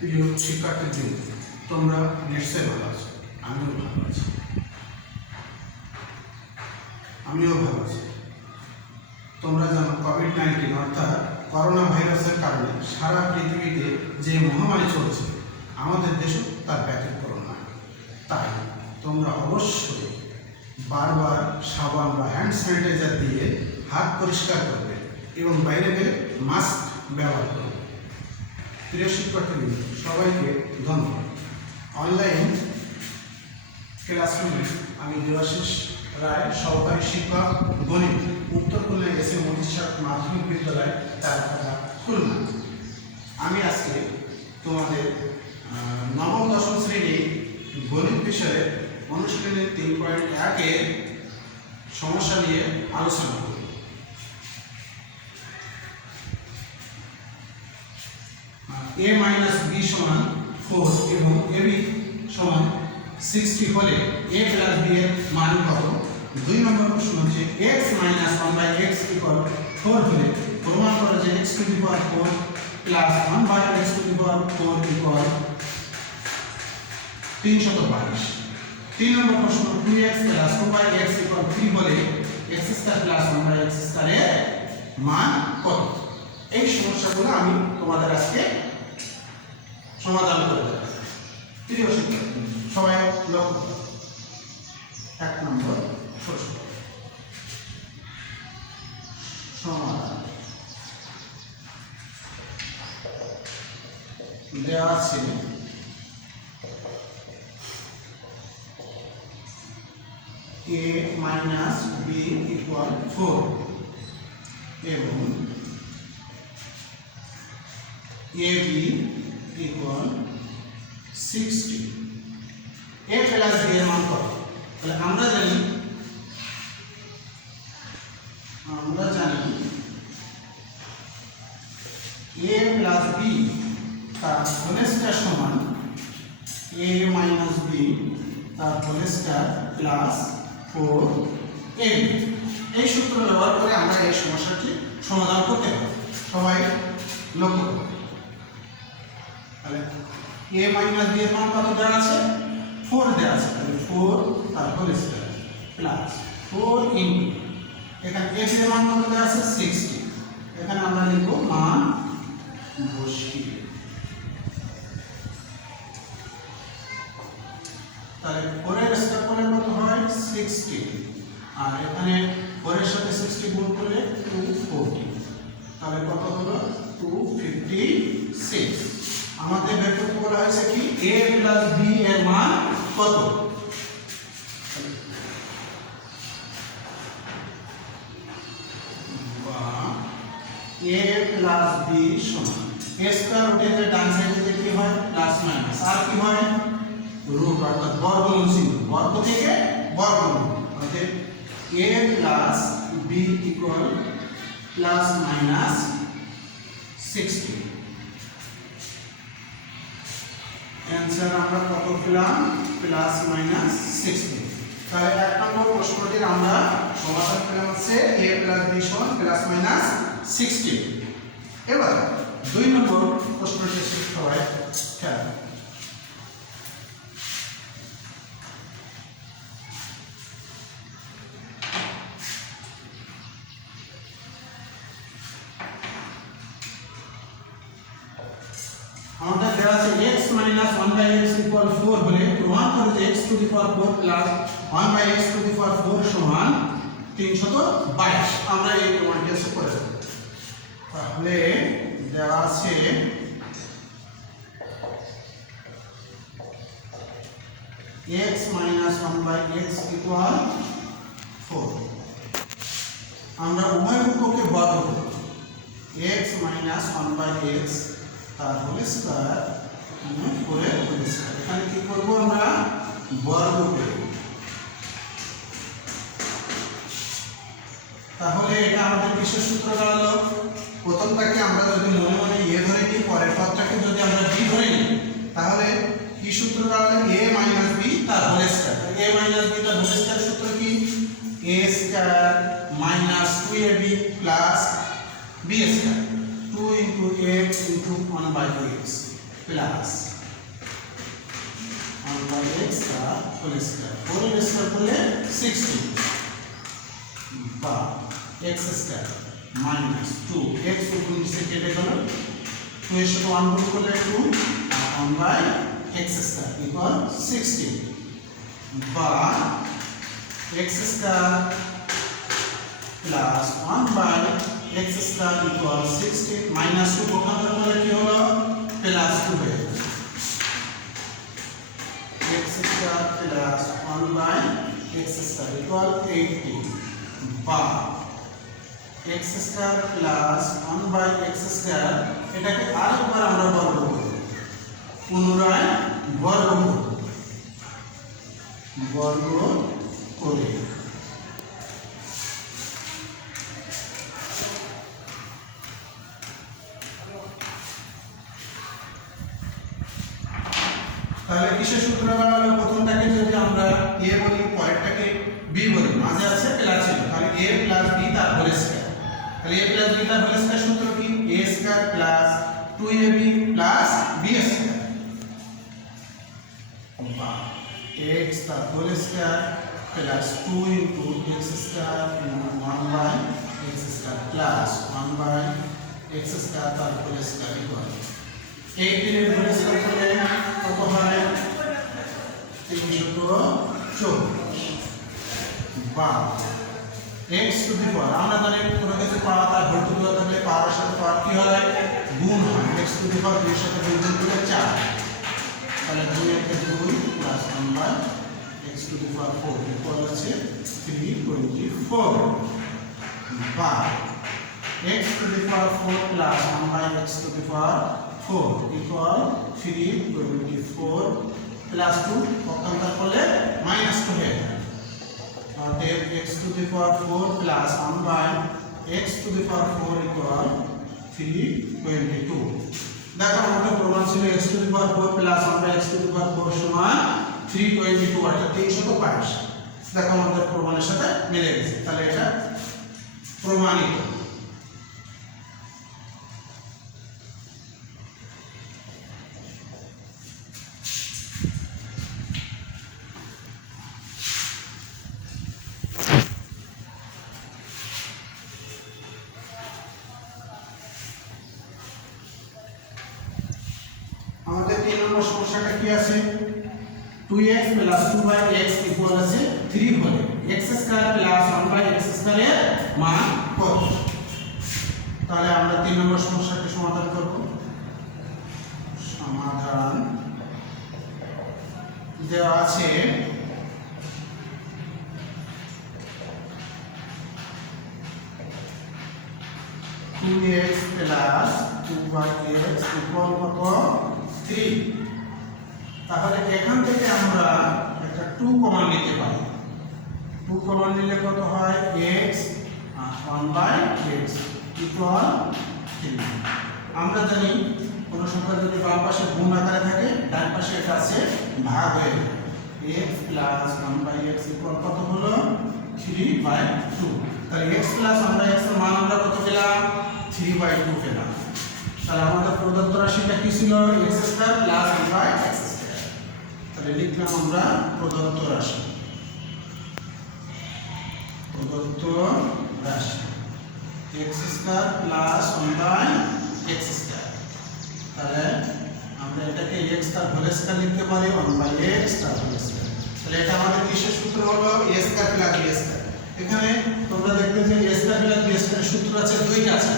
প্রিয় শিক্ষার্থীদের, তোমরা নিশ্চয়ই ভালো আছো। আমিও ভালো আছি। তোমরা জানো কোভিড-19 অর্থাৎ করোনা ভাইরাসের কারণে সারা পৃথিবীতে যে মহামারী চলছে, আমাদের দেশে তার ব্যতিক্রম নয়। তাই তোমরা অবশ্যই বারবার সাবান বা হ্যান্ড স্যানিটাইজার দিয়ে হাত পরিষ্কার করবে এবং বাইরে গেলে মাস্ক ব্যবহার করবে। প্রিয় শিক্ষার্থীবৃন্দ, সবাইকে ধন্যবাদ। অনলাইন ক্লাসরুমে আমি দেবাশিস রায়, সহকারী শিক্ষক, গণিত, উত্তর খুলনা এস এম মাধ্যমিক বিদ্যালয়, তারকাটা, খুলনা। আমি আজকে তোমাদের নবম দশম শ্রেণী গণিত বিষয়ে অনুশীলনের 3.1-এর সমস্যা নিয়ে আলোচনা করব। a মাইনাস বি সমান 4 এবং ab সমান 60 হলে a প্লাস b এর মান কত? 2 নম্বর প্রশ্ন হচ্ছে x মাইনাস 1/x ইকুয়াল 4 হলে প্রমাণ করো যে x to the power 4 plus 1/x to the power 4 equal 322। 3 নম্বর প্রশ্ন 2x প্লাস 2/x ইকুয়াল 3 হলে x square plus 1/x square এর মান কত? এই সমস্যাগুলো আমি তোমাদের আজকে সমাধান করে দেব। প্রিয় শিক্ষার্থী, সবাই লক্ষ্য করো। 1 নম্বর প্রশ্ন সমাধান দেওয়া আছে a মাইনাস b ইকুয়াল 4 এবং ab equal 60। a plus b এর মান কত? তাহলে আমরা জানি a প্লাস b তার হোল স্কয়ার সমান a মাইনাস b তার হোল স্কয়ার প্লাস 4ab। এই সূত্র ব্যবহার করে আমরা এই সমস্যাটি সমাধান করতে পারি। সবাই লক্ষ্য করো। তাহলে a মাইনাস b এর মান কত দেওয়া আছে? 4 দেওয়া আছে। তাহলে 4 তার হোল স্কয়ার প্লাস 4 ইনটু এখানে a এর মান কত দেওয়া আছে? 60। এখানে আমরা লিখব মান বসিয়ে। তাহলে 4 এর স্কয়ার করলে কত হয়? 60। আর এখানে 4 এর সাথে 60 গুণ করলে 240। তাহলে কত হলো? 256। আমাদের বের করতে বলা হয়েছে কি a প্লাস b এর মান কত? a প্লাস b সমান a স্কয়ার রুটের ডান সাইডে কি হয়? প্লাস মাইনাস, আর কি হয়? রুট, অর্থাৎ বর্গমূল চিহ্ন। বর্গ থেকে বর্গমূল, অর্থাৎ a plus b equal plus minus 60। Answer আমরা কত পেলাম? Plus minus 60। তাহলে 1 নম্বর প্রশ্নটির আমরা সমাধান পেলাম হচ্ছে a প্লাস b সমান প্লাস মাইনাস 60। এবার 2 নম্বর প্রশ্নটি সবাই খেয়াল। আমাদের দেওয়া আছে x মাইনাস 1/x ইকুয়াল 4 হলে প্রমাণ করো যে x to the power 4 plus 1/x to the power 4 সমান 322। আমরা এই প্রমাণটি এসে করে দেব। তাহলে দেওয়া আছে x মাইনাস 1/x ইকুয়াল 4। আমরা উভয় পক্ষকে বর্গ করব। x মাইনাস 1/x তার হোল স্কয়ার করে হোল স্কয়ার। এখানে কি করব? আমরা বর্গ করব। তাহলে এটা আমাদের বিশেষ সূত্র দাঁড়ালো, প্রথমটাকে আমরা যদি মনে মনে a ধরে নিই, পরের পদটাকে যদি আমরা b ধরে নিই, তাহলে কি সূত্র দাঁড়ালো? a মাইনাস b তার whole square. a minus b তার হোল স্কয়ার সূত্র কি? a square minus 2ab plus b square 2 into x into 1/x plus 1 by x তার হোল স্কয়ার 4 এর স্কয়ার করলে 16 বা x স্কয়ার মাইনাস 2 x উপর নিচে কেটে গেল 2 এর সাথে 1 গুণ করলে 2 আর 1 by x স্কয়ার ইকুয়াল 16 বা x square plus 1 by x square equal 16 minus 2 পক্ষান্তর করলে কি হলো প্লাস 2 হয়ে যাবে x square plus 1 by x square equal 18 বা x square plus 1 by x square এটাকে আরেকবার আমরা বর্গ করব পুনরায় বর্গ করে তাহলে কিসের সূত্র হলো প্রথমটাকে যদি আমরা a বলি পরেরটাকে b বলি মাঝে আছে প্লাস ছিল তাহলে a প্লাস b তার হোল স্কয়ার তাহলে a প্লাস b তার হোল স্কয়ার সূত্র কি a square plus 2ab plus b square বা x তার whole square plus 2 into x square into 1 by x square plus 1 by x square তার whole square equal 18 এর whole square করলে কত হয় 324 বা x টু দি পাওয়ার আমরা জানি কোনো কিছু পাওয়ার তার হোল টু দি পাওয়ার থাকলে পাওয়ারের সাথে পাওয়ার কি হয় গুণ হয় x টু দি পাওয়ার 2 এর সাথে গুণ করলে 4 তাহলে 2 এর 2 plus 1 by x to the power 4 equal আছে 324 বা x to the power 4 plus 1 by x to the power 4 equal 324 plus 2 পক্ষান্তর করলে minus 2 হয়ে যাবে অতএব x to the power 4 plus 1 by x to the power 4 equal 322 দেখো আমাদের প্রমাণ ছিল x to the power 4 plus 1 by x to the power 4 সমান 322 অর্থাৎ 322 দেখো আমাদের প্রমাণের সাথে মিলে গেছে তাহলে এটা প্রমাণিত আমাদের 3 নম্বর সমস্যাটা কি আছে 2x 2 x ইকুয়াল আছে 3 হলে x স্কয়ার 1 x স্কয়ার এর মান কত তাহলে আমরা 3 নম্বর সমস্যাটি সমাধান করব সমাধান দেওয়া আছে 2x 2 x ইকুয়াল কত 3 তাহলে এখান থেকে আমরা একটা 2 কমন নিতে পারি 2 কমন নিলে কত হয় x 1 x ইকুয়াল 3 আমরা জানি কোন সংখ্যা যদি বাম পাশে গুণ আকারে থাকে ডান পাশে এটা আছে ভাগ হয়ে x 1 x ইকুয়াল কত হলো 3/2 তাহলে x 1 x এর মান আমরা কত পেলাম 3/2 পেলাম তাহলে আমাদের প্রদত্ত রাশিটা কি ছিল x স্কয়ার 1 x স্কয়ার তাহলে লিখলাম আমরা প্রদত্ত রাশি x স্কয়ার 1 x স্কয়ার তাহলে আমরা এটাকে x তার হোল স্কয়ার লিখতে পারি 1 x তার হোল স্কয়ার তাহলে এটা আমাদের কিসের সূত্র হলো a square plus b square এখানে তোমরা দেখবে যে a square plus b square সূত্র আছে দুইটা আছে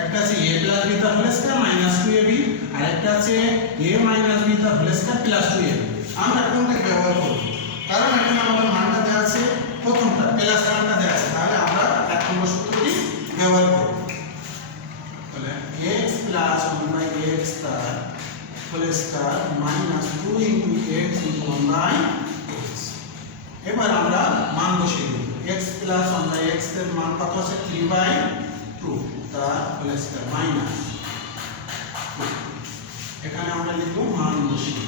একটা আছে a প্লাস b তার হোল স্কয়ার মাইনাস 2ab আর একটা আছে a মাইনাস b তার হোল স্কয়ার প্লাস 2ab আমরা কোনটা ব্যবহার করব কারণ এখানে আমাদের মানটা দেওয়া আছে প্রথমটা প্লাস মানটা দেওয়া আছে তাহলে আমরা এক নম্বর সূত্রটি ব্যবহার করব তাহলে x 1 x তার whole square minus 2 x 1 x এবার আমরা মান বসিয়ে দেব x 1 x এর মান কত আছে 3/2 তার হোল স্কয়ার মাইনাস এখানে আমরা লিখব মান বসিয়ে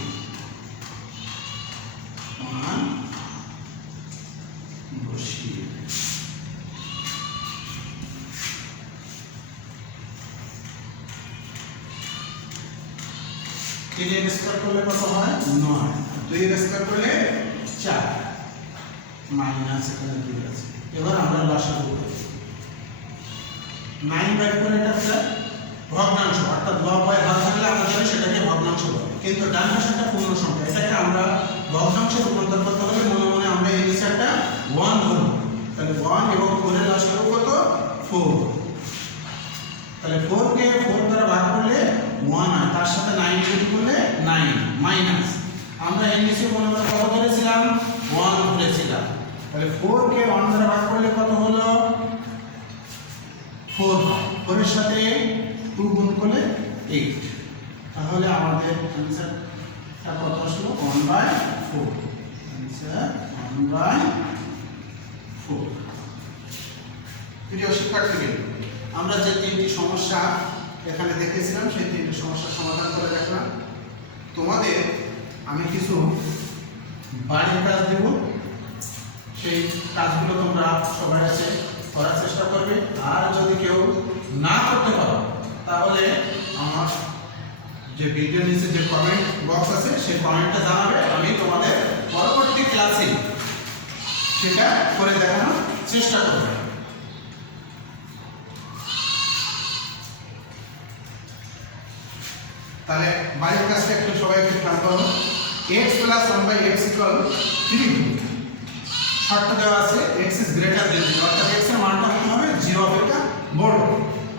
3 এর স্কয়ার করলে কত হয় 9, 2 এর স্কয়ার করলে 4 মাইনাস এখানে 2 আছে। এবার আমরা লসাগু করব। 9 বাই 4 এটা একটা ভগ্নাংশ, অর্থাৎ লব বাই হর থাকলে আমরা জানি সেটাকে ভগ্নাংশ বলে, কিন্তু ডান পাশেরটা পূর্ণ সংখ্যা, এটাকে আমরা ভগ্নাংশে রূপান্তর করতে হলে মনে মনে আমরা এই নিচেরটা 1 ধরব। তাহলে 1 এবং 4 এর লসাগু কত 4। তাহলে 4 কে 4 দ্বারা ভাগ করলে 1 হয়, তার সাথে 9 যোগ করলে 9 মাইনাস আমরা এর নিচে মনে মনে কত ধরেছিলাম 1 ধরেছিলাম। তাহলে 4 কে 1 দ্বারা ভাগ করলে কত হলো 4 হয়, 4 এর সাথে 2 গুণ করলে 8। তাহলে আমাদের आंसरটা কত আসলো 1/4। आंसर 1/4। প্রিয় শিক্ষার্থীবৃন্দ, আমরা যে তিনটি সমস্যা এখানে দেখেছিলাম সেই তিনটি সমস্যার সমাধান করে দেখলাম। তোমাদের আমি কিছু বাড়ির কাজ দেব, সেই কাজগুলো তোমরা সবার কাছে করার চেষ্টা করবে। আর যদি কেউ না করতে পারো তাহলে আমার যে ভিডিও নিচে যে কমেন্ট বক্স আছে সেই কমেন্টে জানাবে, আমি তোমাদের পরবর্তী ক্লাসে সেটা করে দেখানোর চেষ্টা করব। তাহলে বাড়ির কাজটা একটু সবাইকে খেয়াল করো। x + 1/x = 3। শর্ত দেওয়া আছে x is greater than 0, অর্থাৎ x এর মানটা কত হবে 0 অপেক্ষা বড়,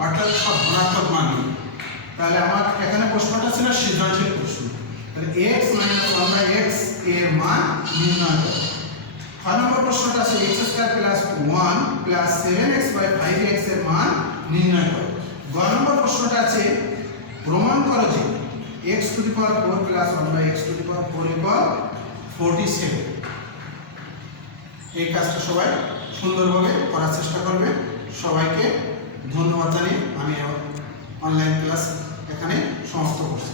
অর্থাৎ সব ধনাত্মক মান। তাহলে আমার এখানে প্রশ্নটা ছিল সৃজনশীল প্রশ্ন। তাহলে x - 1/x এর মান নির্ণয় করো। 6 নম্বর প্রশ্নটা আছে x² + 1 + 7x/5x এর মান নির্ণয় করো। 2 নম্বর প্রশ্নটা আছে প্রমাণ করো যে x⁴ + 1/x⁴ = 47। এই কাজটা সবাই সুন্দরভাবে করার চেষ্টা করবে। সবাইকে ধন্যবাদ জানিয়ে আমি অনলাইন ক্লাস এখানে সমাপ্ত করছি।